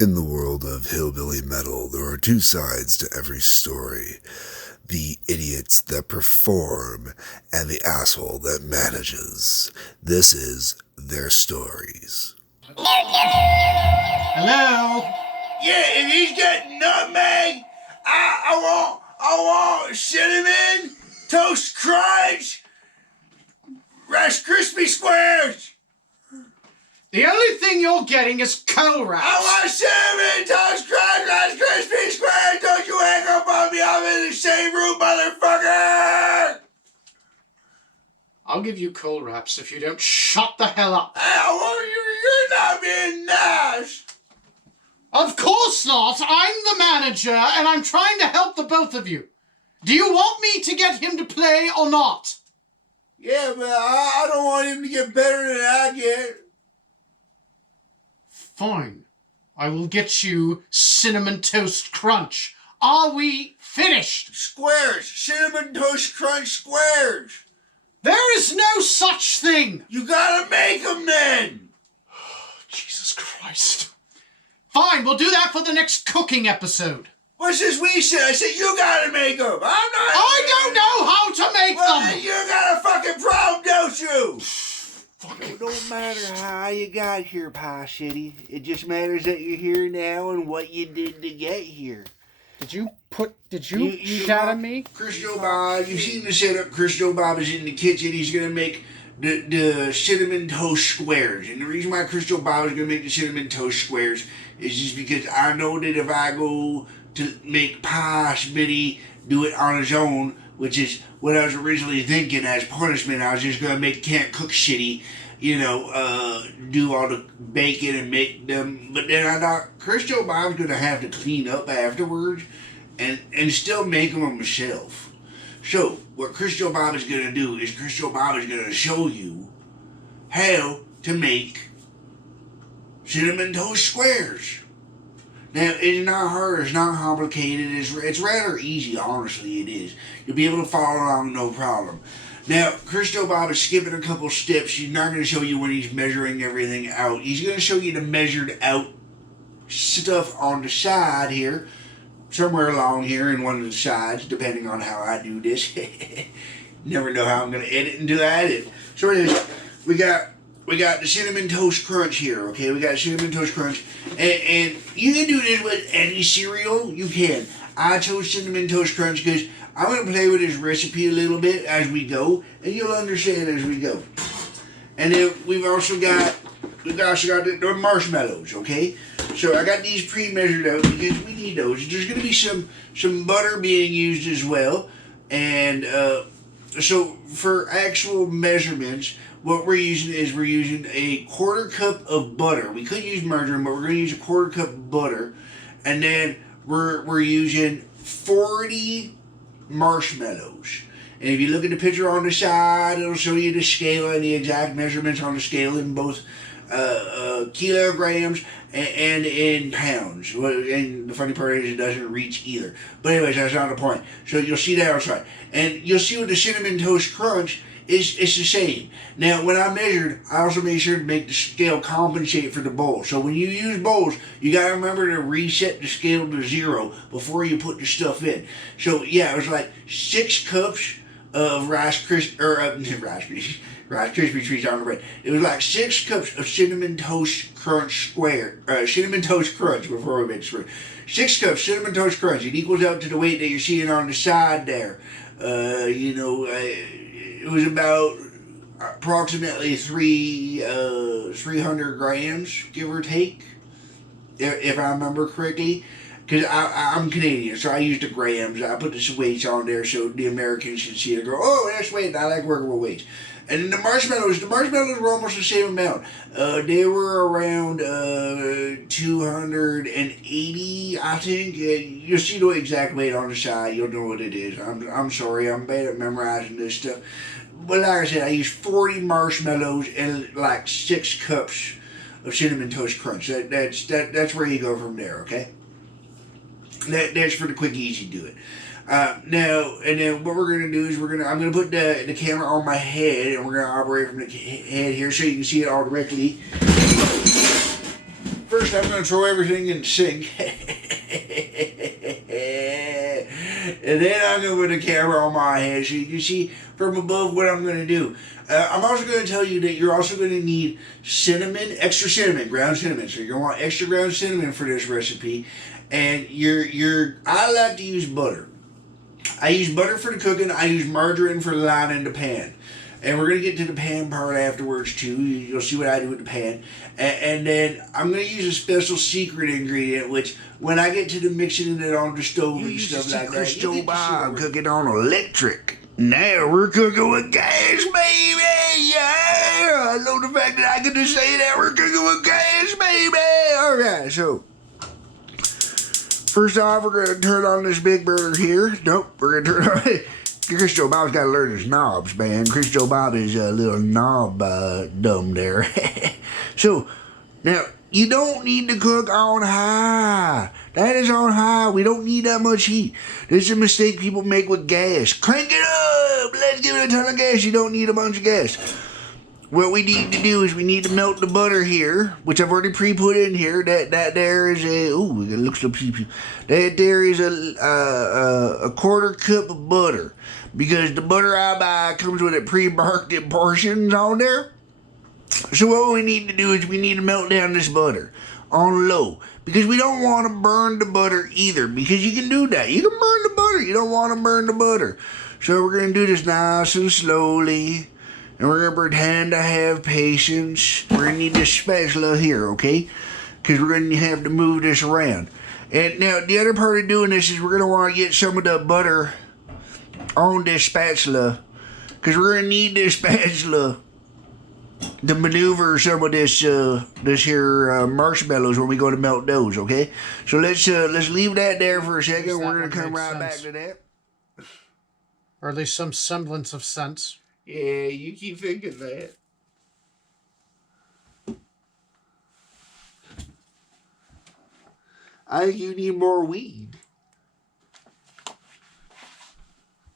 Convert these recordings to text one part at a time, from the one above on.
In the world of hillbilly metal, there are two sides to every story. The idiots that perform and the asshole that manages. This is their stories. Hello? Yeah, if he's got nutmeg, I want cinnamon, toast crunch, Rice Krispie squares. The only thing you're getting is coal wraps. I want cinnamon, toast crunch, Rice Krispie squares. Don't you hang up on me. I'm in the same room, motherfucker. I'll give you coal wraps if you don't shut the hell up. You're not being nice. Of course not. I'm the manager, and I'm trying to help the both of you. Do you want me to get him to play or not? Yeah, but I don't want him to get better than I get. Fine. I will get you Cinnamon Toast Crunch. Are we finished? Squares. Cinnamon Toast Crunch squares. There is no such thing. You gotta make them then. Jesus Christ. Fine, we'll do that for the next cooking episode. What's this we said? I said you gotta make them. I don't know how to make them. You got a fucking problem, don't you? It don't matter how you got here, Pisemitty. It just matters that you're here now and what you did to get here. Did you shadow me? Chris Joe Bob, you've seen the setup. Chris Joe Bob is in the kitchen. He's gonna make the cinnamon toast squares. And the reason why Chris Joe Bob is gonna make the cinnamon toast squares is just because I know that if I go to make Pisemitty do it on his own, which is what I was originally thinking as punishment, I was just gonna make Can't Cook Shitty, do all the bacon and make them. But then I thought Chris Joe Bob's gonna have to clean up afterwards and still make them himself. So what Chris Joe Bob is gonna do is Chris Joe Bob is gonna show you how to make cinnamon toast squares. Now, it's not hard, it's not complicated, it's rather easy, honestly, it is. You'll be able to follow along, no problem. Now, Chris Joe Bob is skipping a couple steps. He's not going to show you when he's measuring everything out. He's going to show you the measured out stuff on the side here, somewhere along here in one of the sides, depending on how I do this. Never know how I'm going to edit until I edit. So anyways, we got the Cinnamon Toast Crunch here, okay? We got Cinnamon Toast Crunch. And you can do this with any cereal. You can. I chose Cinnamon Toast Crunch because I'm going to play with this recipe a little bit as we go. And you'll understand as we go. And then we've also got the marshmallows, okay? So I got these pre-measured out because we need those. There's going to be some butter being used as well. And so for actual measurements, what we're using is a quarter cup of butter. We could use margarine, but we're going to use a quarter cup of butter. And then we're using 40 marshmallows. And if you look at the picture on the side, it'll show you the scale and the exact measurements on the scale in both kilograms and in pounds. And the funny part is it doesn't reach either. But anyways, that's not the point. So you'll see that outside. And you'll see with the Cinnamon Toast Crunch, it's the same. Now, when I measured, I also made sure to make the scale compensate for the bowl. So when you use bowls, you got to remember to reset the scale to 0 before you put the stuff in. So yeah, it was like 6 cups of Rice Krispie treats on the bread. It was like 6 cups of Cinnamon Toast Crunch Cinnamon Toast Crunch before we mix it. 6 cups Cinnamon Toast Crunch. It equals out to the weight that you're seeing on the side there. It was about approximately 300 grams, give or take, if I remember correctly. Because I'm Canadian, so I use the grams. I put the weights on there so the Americans can see it and go, oh, that's weight. I like working with weights. And then the marshmallows were almost the same amount. They were around 280, I think. You'll see the exact weight on the side. You'll know what it is. I'm sorry. I'm bad at memorizing this stuff. But like I said, I used 40 marshmallows and like 6 cups of Cinnamon Toast Crunch. That's where you go from there, okay? That's for the quick, easy do it. Now, and then what we're going to do is I'm going to put the camera on my head, and we're going to operate from the head here so you can see it all directly. First first I'm going to throw everything in the sink. And then I'm going to put the camera on my head so you can see from above what I'm going to do. I'm also going to tell you that you're also going to need cinnamon, extra cinnamon, ground cinnamon. So you're going to want extra ground cinnamon for this recipe. And I like to use butter. I use butter for the cooking. I use margarine for lining the pan. And we're going to get to the pan part afterwards too. You'll see what I do with the pan. And then I'm going to use a special secret ingredient, which when I get to the mixing it on the stove and stuff like that, Joe Bob cooking on electric. Now we're cooking with gas, baby. Yeah, I love the fact that I get to say that we're cooking with gas, baby. All right, so first off, we're going to turn on this big burner here. Nope, we're going to turn on Chris Joe Bob's got to learn his knobs, man. Chris Joe Bob is a little knob dumb there. So, now, you don't need to cook on high. That is on high. We don't need that much heat. This is a mistake people make with gas. Crank it up. Let's give it a ton of gas. You don't need a bunch of gas. What we need to do is we need to melt the butter here, which I've already pre-put in here. That there is a, ooh, it looks so pew. That there is a quarter cup of butter. Because the butter I buy comes with it pre-marked in portions on there. So what we need to do is we need to melt down this butter on low. Because we don't want to burn the butter either. Because you can do that. You can burn the butter. You don't want to burn the butter. So we're going to do this nice and slowly. And we're going to pretend to have patience. We're going to need this spatula here, okay? Because we're going to have to move this around. And now the other part of doing this is we're going to want to get some of the butter on this spatula, because we're gonna need this spatula to maneuver some of this here marshmallows when we go to melt those. Okay, so let's leave that there for a second. We're gonna come right back to that, or at least some semblance of sense. Yeah, you keep thinking that. I think you need more weed.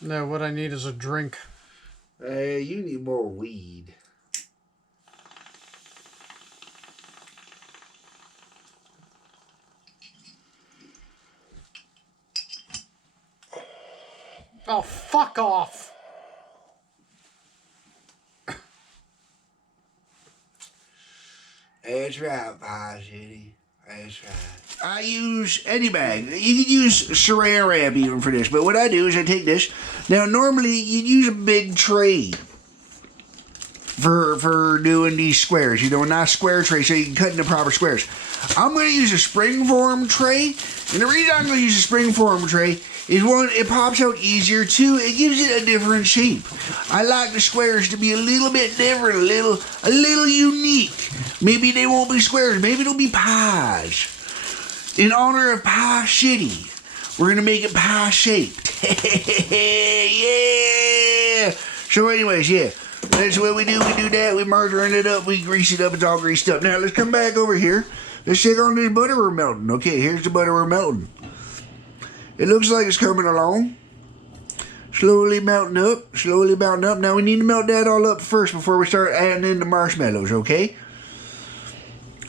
No, what I need is a drink. You need more weed. Oh, fuck off. That's right, Pie City. That's right. I use any bag. You can use saran wrap even for this, but what I do is I take this. Now, normally you'd use a big tray for doing these squares. You know, a nice square tray so you can cut into proper squares. I'm going to use a springform tray, and the reason I'm going to use a springform tray is one, it pops out easier. Two, it gives it a different shape. I like the squares to be a little bit different, a little unique. Maybe they won't be squares, maybe it'll be pies. In honor of Pie City, we're gonna make it pie shaped. Yeah. So anyways, yeah. That's what we do. We do that. We margarine it up. We grease it up. It's all greased up. Now let's come back over here. Let's check on this butter we're melting. Okay, here's the butter we're melting. It looks like it's coming along. Slowly melting up. Slowly melting up. Now we need to melt that all up first before we start adding in the marshmallows, okay?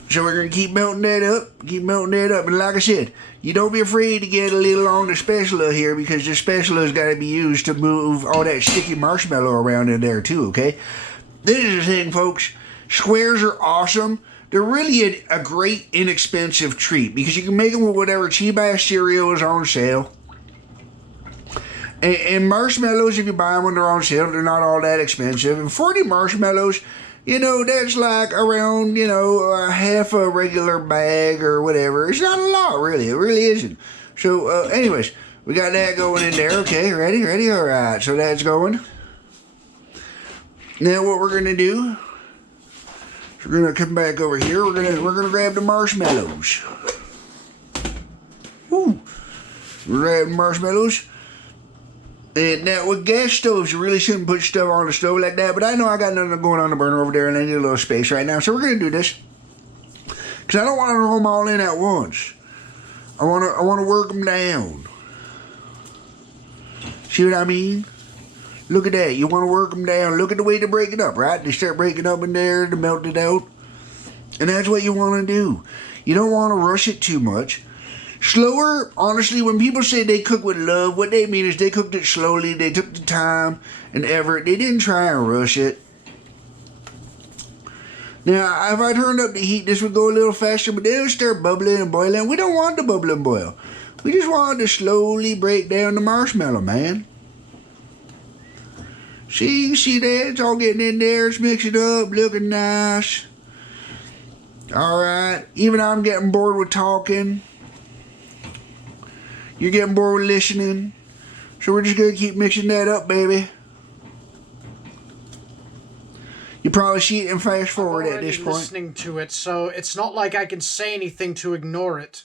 So we're going to keep melting that up. Keep melting that up. And like I said, you don't be afraid to get a little on the spatula here, because the spatula's got to be used to move all that sticky marshmallow around in there too, okay? This is the thing, folks. Squares are awesome. They're really a great inexpensive treat because you can make them with whatever cheap-ass cereal is on sale. And marshmallows, if you buy them when they're on sale, they're not all that expensive. And 40 marshmallows, you know, that's like around, you know, half a regular bag or whatever. It's not a lot, really. It really isn't. So, anyways, we got that going in there. Okay, ready? All right, so that's going. Now what we're going to do, we're going to come back over here. We're gonna grab the marshmallows. Woo! We're grabbing marshmallows. And now with gas stoves, you really shouldn't put stuff on the stove like that. But I know I got nothing going on the burner over there, and I need a little space right now. So we're gonna do this because I don't want to roll them all in at once. I want to work them down. See what I mean? Look at that. You want to work them down. Look at the way they're breaking up, right? They start breaking up in there to melt it out. And that's what you want to do. You don't want to rush it too much. Slower, honestly, when people say they cook with love, what they mean is they cooked it slowly, they took the time and effort, they didn't try and rush it. Now, if I turned up the heat, this would go a little faster, but they'll start bubbling and boiling. We don't want the bubble and boil. We just want to slowly break down the marshmallow, man. See, you can see that, it's all getting in there, it's mixing up, looking nice. Alright, even I'm getting bored with talking. You're getting bored with listening. So we're just going to keep mixing that up, baby. You probably see it in fast forward at this point. I'm listening to it, so it's not like I can say anything to ignore it.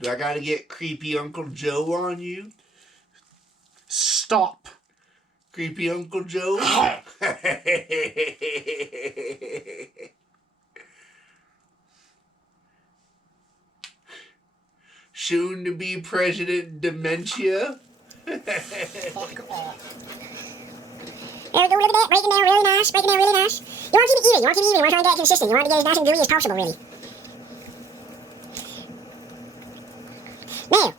Do I gotta get creepy Uncle Joe on you? Stop. Creepy Uncle Joe? Soon to be President Dementia? Fuck off. There we go, look at that. Breaking down really nice. Breaking down really nice. You want to keep it even. You want to keep it even. You want to try and get it consistent. You want to get it as nice and gooey as possible, really. Now,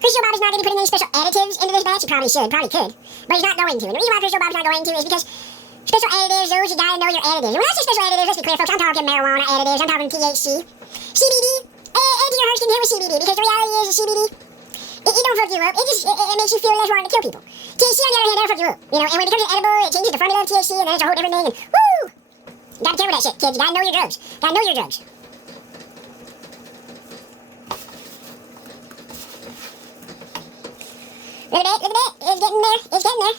Chris Joe Bob is not going to be putting any special additives into this batch. He probably should. Probably could. But he's not going to. And the reason why Chris Joe Bob is not going to is because special additives, those you gotta know your additives. And when I say special additives, let's be clear, folks. I'm talking marijuana additives. I'm talking THC. CBD. Andy, your heart's getting hit with CBD because the reality is CBD. It don't fuck you up. It makes you feel less wanting to kill people. THC, on the other hand, that'll fuck you up. You know, and when it comes to edible, it changes the formula of THC, and then it's a whole different thing. And woo! You gotta be careful with that shit, kids. You gotta know your drugs. Gotta know your drugs. Look at that. Look at that. It's getting there. It's getting there.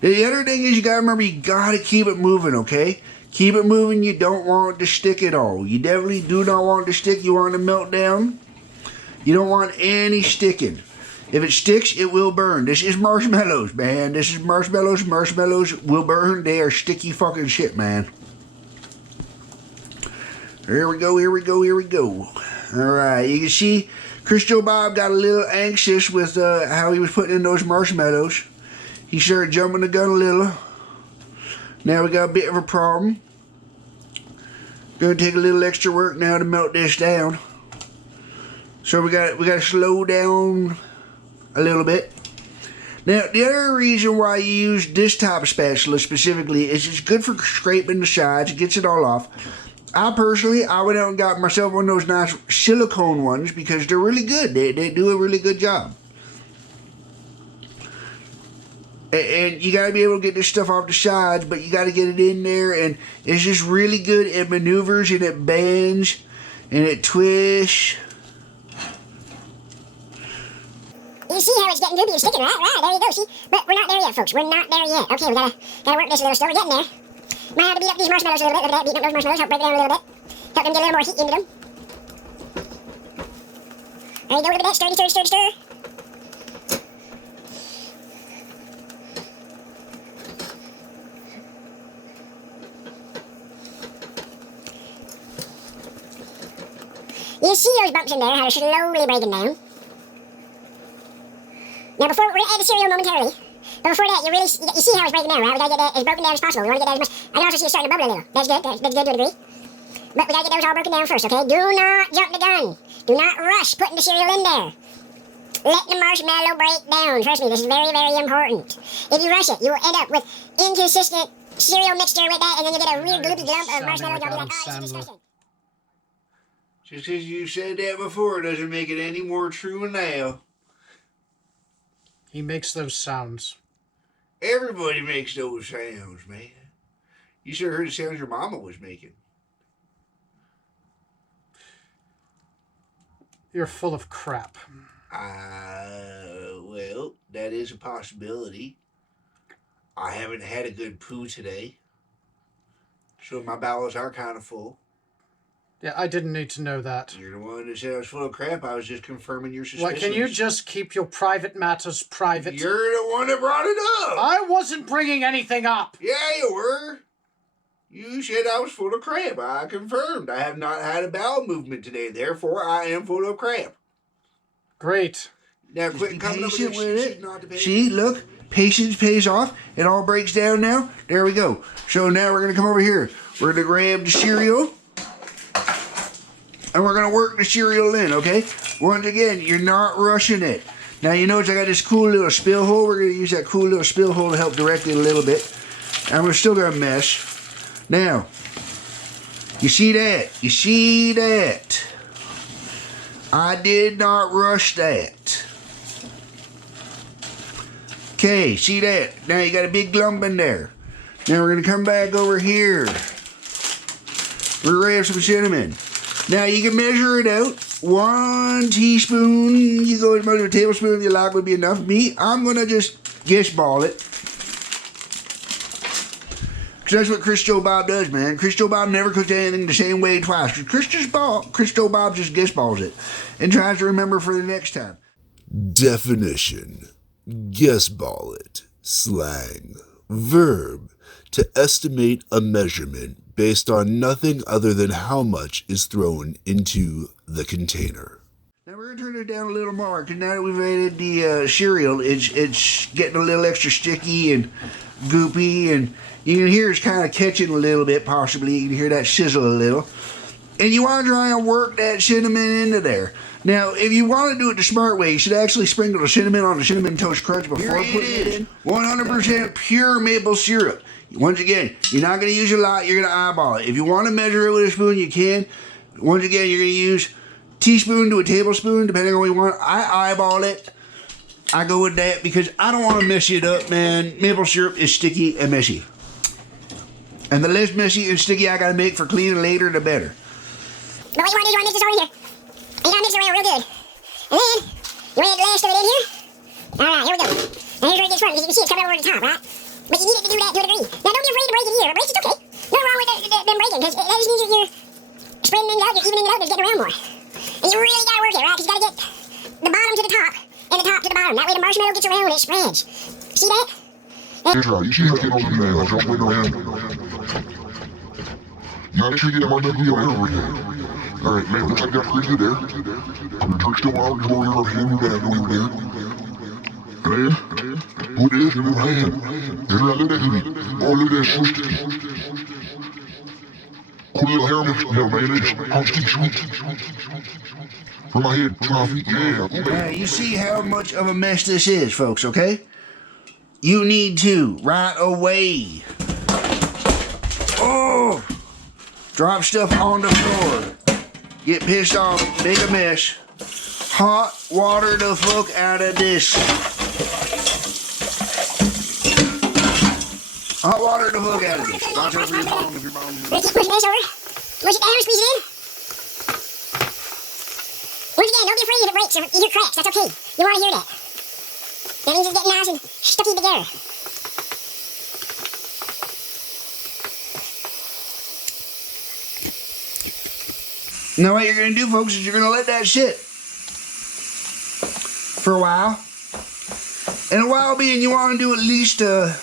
The other thing is you gotta remember you gotta keep it moving, okay? Keep it moving. You don't want it to stick at all. You definitely do not want it to stick. You want it to melt down. You don't want any sticking. If it sticks, it will burn. This is marshmallows, man. This is marshmallows. Marshmallows will burn. They are sticky fucking shit, man. Here we go, here we go, here we go. Alright, you can see Chris Joe Bob got a little anxious with how he was putting in those marshmallows. He started jumping the gun a little. Now we got a bit of a problem. Gonna take a little extra work now to melt this down. So we got to slow down a little bit. Now, the other reason why you use this type of spatula specifically is it's good for scraping the sides. It gets it all off. I went out and got myself one of those nice silicone ones because they're really good. They do a really good job. And you got to be able to get this stuff off the sides, but you got to get it in there. And it's just really good. It maneuvers and it bends and it twists. You see how it's getting goopy and sticking, right? There you go, see? But we're not there yet, folks. We're not there yet. Okay, we gotta work this a little still. We're getting there. Might have to beat up these marshmallows a little bit. Look at that, beating up those marshmallows. Help break it down a little bit. Help them get a little more heat into them. There you go, look at that. Stir, stir, stir, stir. You see those bumps in there, how they're slowly breaking down. Now we're going to add the cereal momentarily. But before that, you see how it's breaking down, right? We got to get that as broken down as possible. We want to get that as much. I can also see it starting to bubble a little. That's good. That's good to a degree. But we got to get those all broken down first, okay? Do not jump the gun. Do not rush putting the cereal in there. Let the marshmallow break down. Trust me, this is very, very important. If you rush it, you will end up with inconsistent cereal mixture with that, and then you get a weird gloopy lump of marshmallow. You'll be like, oh, this is disgusting. Just because you said that before doesn't make it any more true now. He makes those sounds. Everybody makes those sounds, man. You should have heard the sounds your mama was making. You're full of crap. Well, that is a possibility. I haven't had a good poo today. So my bowels are kind of full. Yeah, I didn't need to know that. You're the one that said I was full of crap. I was just confirming your suspicions. Well, can you just keep your private matters private? You're the one that brought it up. I wasn't bringing anything up. Yeah, you were. You said I was full of crap. I confirmed. I have not had a bowel movement today. Therefore, I am full of crap. Great. Now, quit coming up with patient with excuses it. not to pay. See, look, patience pays off. It all breaks down now. There we go. So now we're going to come over here. We're going to grab the cereal. And we're going to work the cereal in, okay? Once again, you're not rushing it. Now you notice I got this cool little spill hole. We're going to use that cool little spill hole to help direct it a little bit. And we're still going to mesh. Now, you see that? You see that? I did not rush that. Okay, see that? Now you got a big lump in there. Now we're going to come back over here. We're going to grab some cinnamon. Now you can measure it out. 1 teaspoon. You go as much as a tablespoon you like would be enough. Me, I'm going to just guess ball it. Because that's what Chris Joe Bob does, man. Chris Joe Bob never cooks anything the same way twice. Chris Joe Bob just guess balls it. And tries to remember for the next time. Definition. Guess ball it. Slang. Verb. To estimate a measurement based on nothing other than how much is thrown into the container. Now we're going to turn it down a little more, because now that we've added the cereal, it's getting a little extra sticky and goopy, and you can hear it's kind of catching a little bit, possibly. You can hear that sizzle a little. And you want to try and work that cinnamon into there. Now, if you want to do it the smart way, you should actually sprinkle the cinnamon on the Cinnamon Toast Crunch before putting it in. 100% pure maple syrup. Once again, you're not going to use a lot, you're going to eyeball it. If you want to measure it with a spoon, you can. Once again, you're going to use teaspoon to a tablespoon, depending on what you want. I eyeball it. I go with that because I don't want to mess it up, man. Maple syrup is sticky and messy. And the less messy and sticky I got to make for cleaning later, the better. But what you want to do is you want to mix this over here. And you got to mix it around real good. And then, you want to add the last of it in here. Alright, here we go. Now here's where it gets fun, because you can see it's coming over the top, right? But you need it to do that to a degree. Now don't be afraid to break it here. If it breaks, it's okay. Nothing wrong with them breaking, because that just means that you're spreading it out, you're evening it out, and it's getting around more. And you really got to work it, right? Because you got to get the bottom to the top, and the top to the bottom. That way the marshmallow gets around and it spreads. See that? That's right. You see how it's getting over there. Don't wait around. You make sure you get my wheel everywhere. Alright, man, looks like that's pretty good there. I'm gonna turn still out and roll your hand down over there. And put this in your hand. And I let that heat. Oh, look at that so sticky. Cool little hair mix. Yeah, man, it's hot sticky sweet. From my head to my feet, yeah. Now, you see how much of a mess this is, folks, okay? You need to, right away. Oh! Drop stuff on the floor. Get pissed off, make a mess. Hot water the fuck out of this. Hot water the fuck out of this. Watch out for your bone if your bone. Let's push this over. Push it down, squeeze it in. Once again, don't be afraid if it breaks or you hear cracks. That's okay. You want to hear that. That means it's getting nice and stucky together. Now what you're going to do, folks, is you're going to let that sit for a while. And a while being, you want to do at least a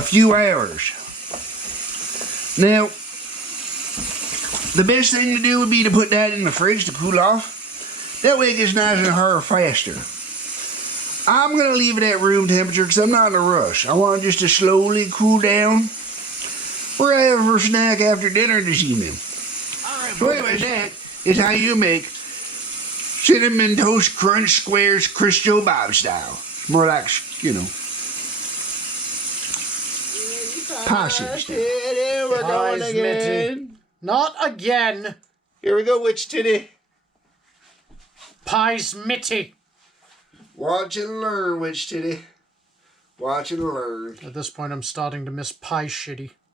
few hours. Now, the best thing to do would be to put that in the fridge to cool off. That way it gets nice and hard faster. I'm going to leave it at room temperature because I'm not in a rush. I want it just to slowly cool down. We're having for a snack after dinner this evening. So anyway, that is how you make Cinnamon Toast Crunch Squares Chris Joe Bob style. More like, you know, possum style. We're going again. Not again. Here we go, Witch Titty. Pisemitty. Watch and learn, Witch Titty. Watch and learn. At this point, I'm starting to miss pie shitty.